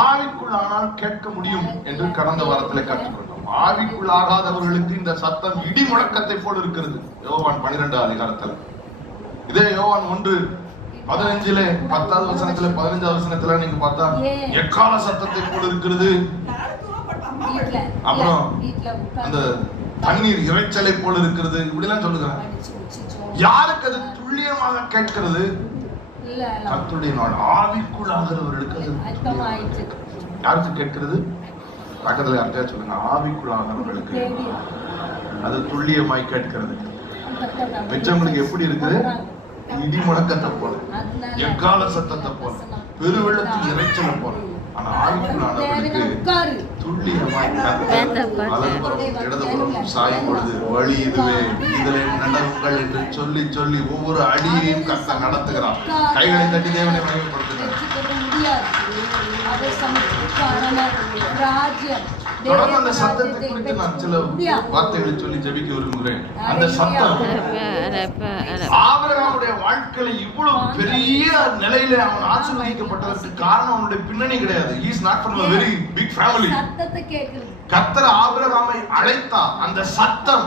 ஆவிக்குள்ளானால் கேட்க முடியும் என்று கடந்த வாரத்தில் கற்றுக்கொண்டோம். ஆவிக்குள்ளாகாதவர்களுக்கு இந்த சத்தம் இடி முழக்கத்தை போல் இருக்கிறது. யோவான் 12 அதிகாரத்தில் இதே யோவான் 1:15 10வது வசனத்துல 15வது வசனத்துல நீங்க பார்த்தா எக்கால சத்தத்தை போல் இருக்கிறது. அப்புறம் அந்த தண்ணீர் இறைச்சலை போல் இருக்கிறது. இப்படி எல்லாம் சொல்லுகிறார். யாருக்கு அது துல்லியமாக கேட்கிறது? கர்த்தருடைய நாள் ஆவிக்குள்ளாகிறவர்களுக்கு அது யாருக்கு கேட்கிறது? பக்கத்துல யார்கிட்ட சொல்லுங்க. ஆவிக்குள்ளாகிறவர்களுக்கு அது துல்லியமாய் கேட்கிறது. மிச்சவங்களுக்கு எப்படி இருக்குது? இடி முழக்கத்தை போல, எக்கால சத்தத்தை போல, பெருவெள்ளத்தின் இறைச்சலை போல. ஆனா ஆவிக்குள்ளானவர்களுக்கு துல்லியமாய் வலதுபுறம் இடதுபுறம் சாயும் பொழுது வழி இதுவே, இதிலே நடவுங்கள் என்று சொல்லி சொல்லி ஒவ்வொரு அடியையும் கர்த்தர் நடத்துகிறார். கைகளை தட்டி தேவனை மகிமைப்படுத்துகிறார். தொடர்ந்து அந்த சத்தத்தை குறித்து நான் சில வார்த்தைகளை சொல்லி ஜெபிக்க விரும்புகிறேன். அந்த சத்தம் ஆபிரகாமுடைய வாழ்க்கையில இவ்வளவு பெரிய நிலையில அவன் ஆசீர்வதிக்கப்பட்டதற்கு காரணம் அவனுடைய பின்னணி கிடையாது. He is not from a very big family. கர்த்தர் ஆபிரகாமை அழைத்தார். அந்த சத்தம்